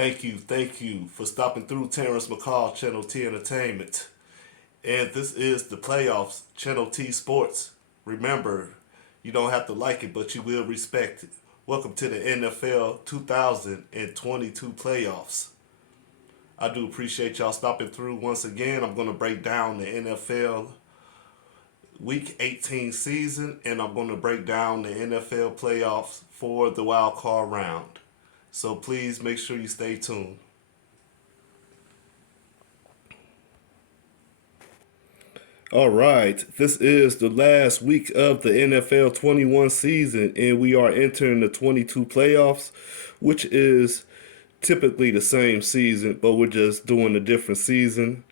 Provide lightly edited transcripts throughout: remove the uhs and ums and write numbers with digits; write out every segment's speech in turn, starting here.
Thank you for stopping through Terrence McCall, Channel T Entertainment. And this is the playoffs, Channel T Sports. Remember, you don't have to like it, but you will respect it. Welcome to the NFL 2022 playoffs. I do appreciate y'all stopping through once again. I'm going to break down the NFL Week 18 season, and I'm going to break down the NFL playoffs for the wild card round. So please make sure you stay tuned. All right, this is the last week of the NFL 21 season, and we are entering the 22 playoffs, which is typically the same season, but we're just doing a different season.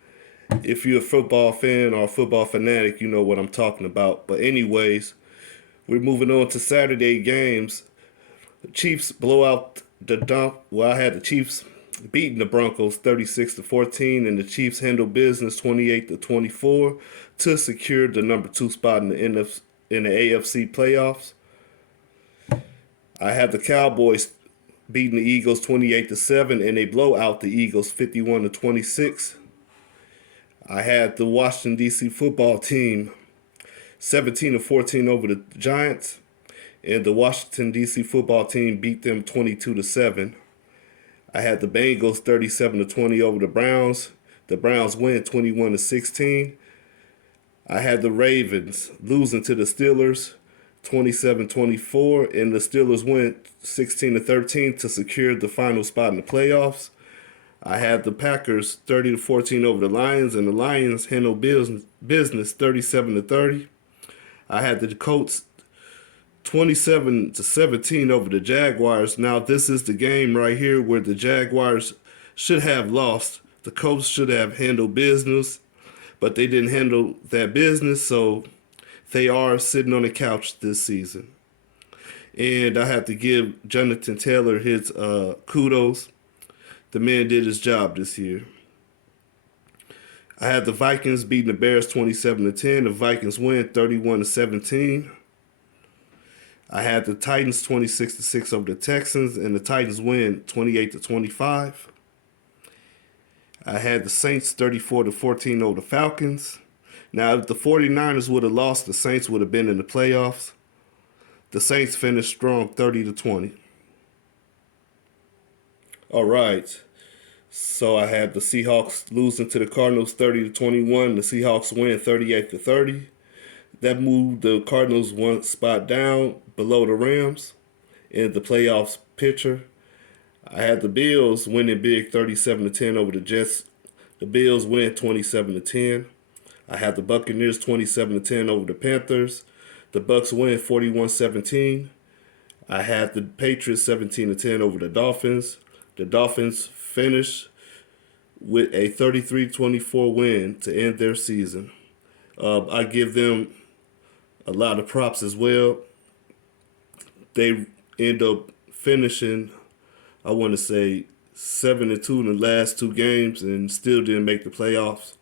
If you're a football fan or a football fanatic, you know what I'm talking about. But anyways, we're moving on to Saturday games. The Chiefs blow out the dump. Well, I had the Chiefs beating the Broncos 36-14, and the Chiefs handle business 28-24 to secure the number 2 spot in the AFC playoffs. I had the Cowboys beating the Eagles 28-7, and they blow out the Eagles 51-26. I had the Washington D.C. football team 17-14 over the Giants, and the Washington D.C. football team beat them 22-7. I had the Bengals 37-20 over the Browns. The Browns win 21-16. I had the Ravens losing to the Steelers 27-24, and the Steelers win 16-13 to secure the final spot in the playoffs. I had the Packers 30-14 over the Lions, and the Lions handled business 37-30. I had the Colts 27-17 over the Jaguars. Now this is the game right here where the Jaguars should have lost. The Colts should have handled business, but they didn't handle that business, so they are sitting on the couch this season. And I have to give Jonathan Taylor his kudos. The man did his job this year. I had the Vikings beating the Bears 27-10. The Vikings win 31-17. I had the Titans 26-6 over the Texans, and the Titans win 28-25. I had the Saints 34-14 over the Falcons. Now, if the 49ers would have lost, the Saints would have been in the playoffs. The Saints finished strong 30-20. All right. So I had the Seahawks losing to the Cardinals 30-21. The Seahawks win 38-30. That moved the Cardinals one spot down below the Rams in the playoffs picture. I had the Bills winning big 37-10 over the Jets. The Bills win 27-10. I had the Buccaneers 27-10 over the Panthers. The Bucks win 41-17. I had the Patriots 17-10 over the Dolphins. The Dolphins finished with a 33-24 win to end their season. I give them a lot of props as well. They end up finishing, I want to say, 7-2 in the last 2 games and still didn't make the playoffs.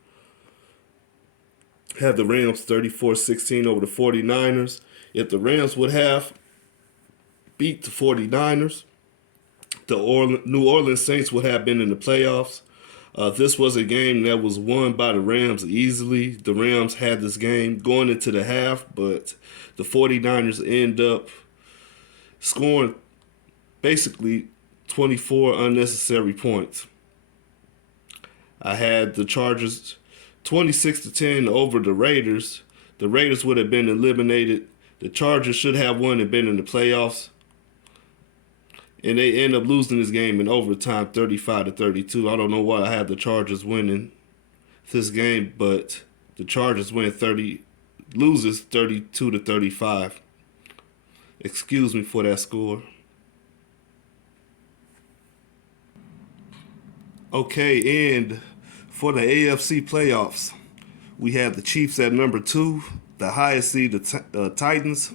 Had the Rams 34-16 over the 49ers. If the Rams would have beat the 49ers, the New Orleans Saints would have been in the playoffs. This was a game that was won by the Rams easily. The Rams had this game going into the half, but the 49ers end up scoring basically 24 unnecessary points. I had the Chargers 26-10 over the Raiders. The Raiders would have been eliminated. The Chargers should have won and been in the playoffs. And they end up losing this game in overtime 35-32. I don't know why I had the Chargers winning this game, but the Chargers loses 32-35. Excuse me for that score. Okay, and for the AFC playoffs, we have the Chiefs at number 2, the highest seed, the Titans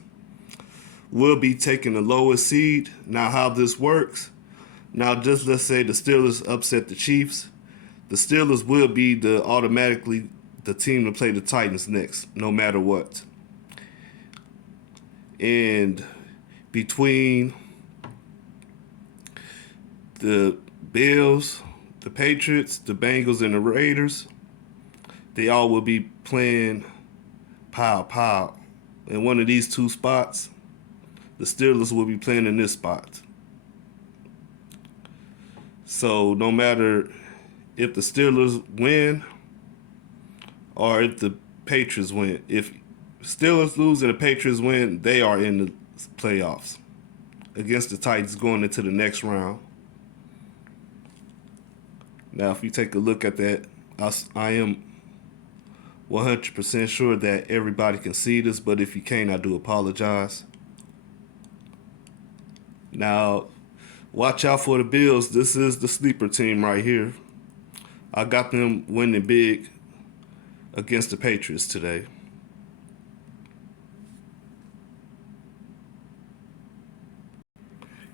will be taking the lowest seed. Now, how this works, now just let's say the Steelers upset the Chiefs. The Steelers will be automatically the team to play the Titans next, no matter what. And between the Bills, the Patriots, the Bengals, and the Raiders, they all will be playing pow. In one of these two spots, the Steelers will be playing in this spot. So no matter if the Steelers win or if the Patriots win, if Steelers lose and the Patriots win, they are in the playoffs against the Titans going into the next round. Now, if you take a look at that, I am 100% sure that everybody can see this, but if you can't, I do apologize. Now, watch out for the Bills. This is the sleeper team right here. I got them winning big against the Patriots today.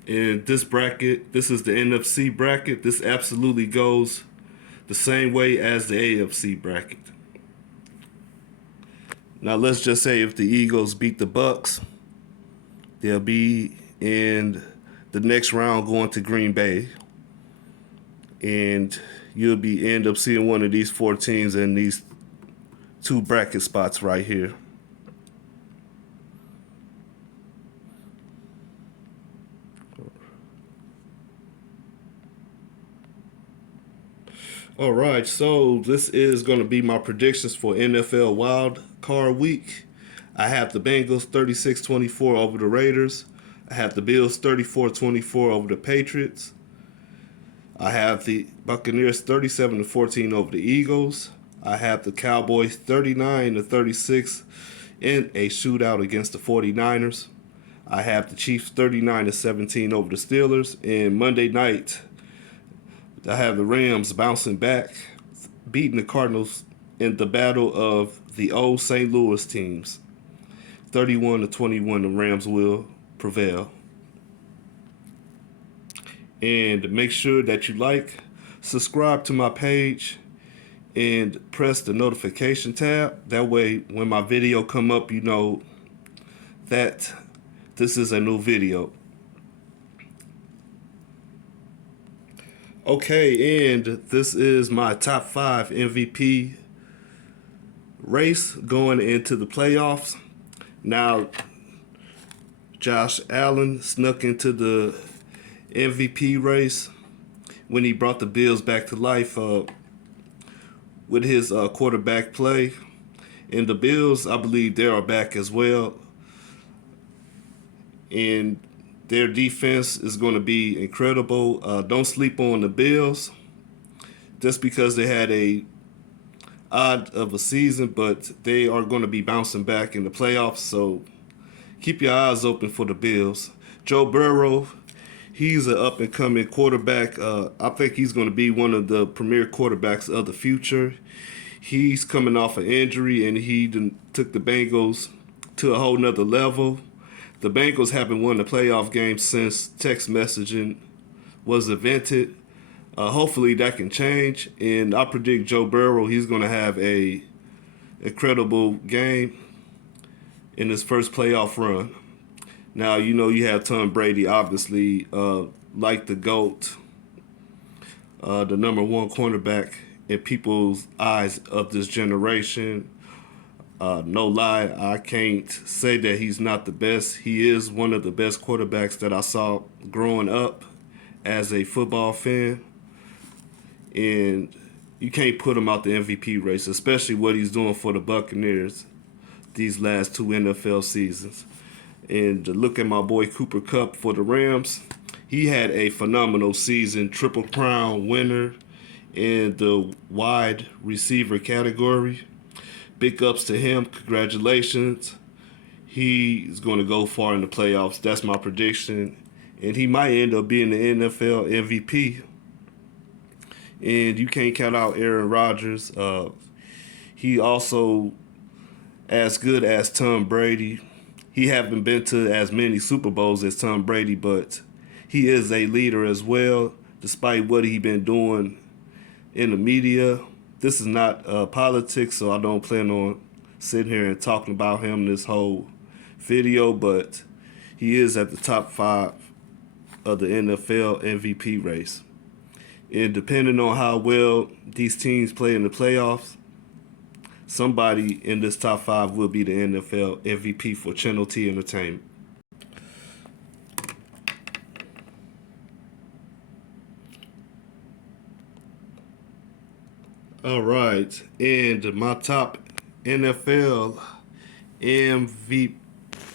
In this bracket, this is the NFC bracket. This absolutely goes the same way as the AFC bracket. Now let's just say if the Eagles beat the Bucks, they'll be in the next round going to Green Bay. And you'll end up seeing one of these four teams in these two bracket spots right here. All right, so this is going to be my predictions for NFL Wild Card Week. I have the Bengals 36-24 over the Raiders. I have the Bills 34-24 over the Patriots. I have the Buccaneers 37-14 over the Eagles. I have the Cowboys 39-36 in a shootout against the 49ers. I have the Chiefs 39-17 over the Steelers. And Monday night, I have the Rams bouncing back, beating the Cardinals in the battle of the old St. Louis teams. 31-21, the Rams will prevail. And make sure that you subscribe to my page, and press the notification tab. That way, when my video come up, you know that this is a new video. Okay, and this is my top 5 MVP race going into the playoffs. Now, Josh Allen snuck into the MVP race when he brought the Bills back to life with his quarterback play. And the Bills, I believe they are back as well. And their defense is going to be incredible. Don't sleep on the Bills just because they had a odd of a season, but they are going to be bouncing back in the playoffs. So keep your eyes open for the Bills. Joe Burrow, he's an up-and-coming quarterback. I think he's going to be one of the premier quarterbacks of the future. He's coming off an injury, and he took the Bengals to a whole nother level. The Bengals haven't won a playoff game since text messaging was invented. Hopefully that can change, and I predict Joe Burrow, he's going to have a incredible game in his first playoff run. Now, you know you have Tom Brady, obviously, like the GOAT, the number one cornerback in people's eyes of this generation. No lie, I can't say that he's not the best. He is one of the best quarterbacks that I saw growing up as a football fan. And you can't put him out the MVP race, especially what he's doing for the Buccaneers these last 2 NFL seasons. And to look at my boy Cooper Kupp for the Rams, he had a phenomenal season, Triple Crown winner in the wide receiver category. Big ups to him. Congratulations. He's going to go far in the playoffs. That's my prediction. And he might end up being the NFL MVP. And you can't count out Aaron Rodgers. He also as good as Tom Brady. He haven't been to as many Super Bowls as Tom Brady, but he is a leader as well, despite what he's been doing in the media. This is not politics, so I don't plan on sitting here and talking about him this whole video, but he is at the top 5 of the NFL MVP race. And depending on how well these teams play in the playoffs, somebody in this top 5 will be the NFL MVP for Channel T Entertainment. All right, and my top NFL MVP.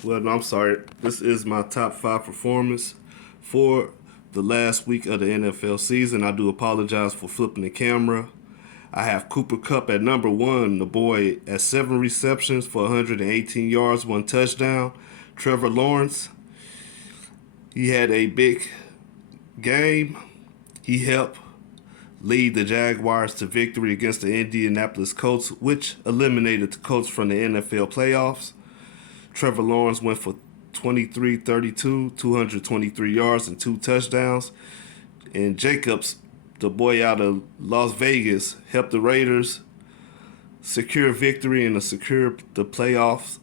Well, no, I'm sorry. This is my top 5 performance for the last week of the NFL season. I do apologize for flipping the camera. I have Cooper Kupp at number 1, the boy at 7 receptions for 118 yards, 1 touchdown. Trevor Lawrence, he had a big game. He helped lead the Jaguars to victory against the Indianapolis Colts, which eliminated the Colts from the NFL playoffs. Trevor Lawrence went for 23-32, 223 yards and 2 touchdowns. And Jacobs, the boy out of Las Vegas, helped the Raiders secure victory and secure the playoffs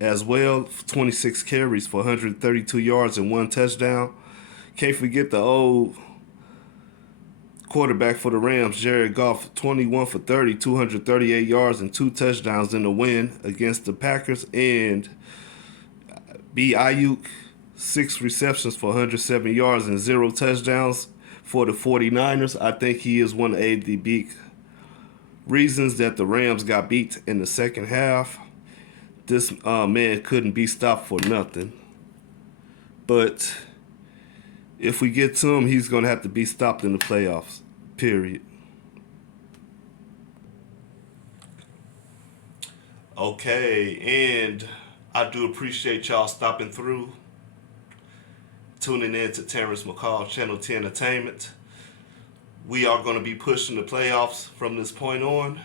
as well. 26 carries for 132 yards and 1 touchdown. Can't forget the old quarterback for the Rams, Jared Goff, 21 for 30, 238 yards and 2 touchdowns in the win against the Packers. And B. Ayuk, 6 receptions for 107 yards and 0 touchdowns for the 49ers. I think he is one of the big reasons that the Rams got beat in the second half. This man couldn't be stopped for nothing. But if we get to him, he's going to have to be stopped in the playoffs, period. Okay, and I do appreciate y'all stopping through, tuning in to Terrence McCall, Channel 10 Entertainment. We are going to be pushing the playoffs from this point on.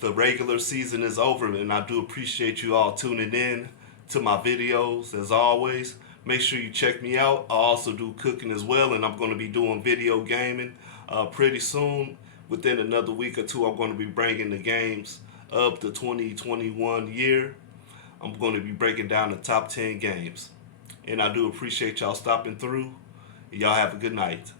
The regular season is over, and I do appreciate you all tuning in to my videos, as always. Make sure you check me out. I also do cooking as well, and I'm going to be doing video gaming pretty soon. Within another week or two, I'm going to be bringing the games of the 2021 year. I'm going to be breaking down the top 10 games. And I do appreciate y'all stopping through. Y'all have a good night.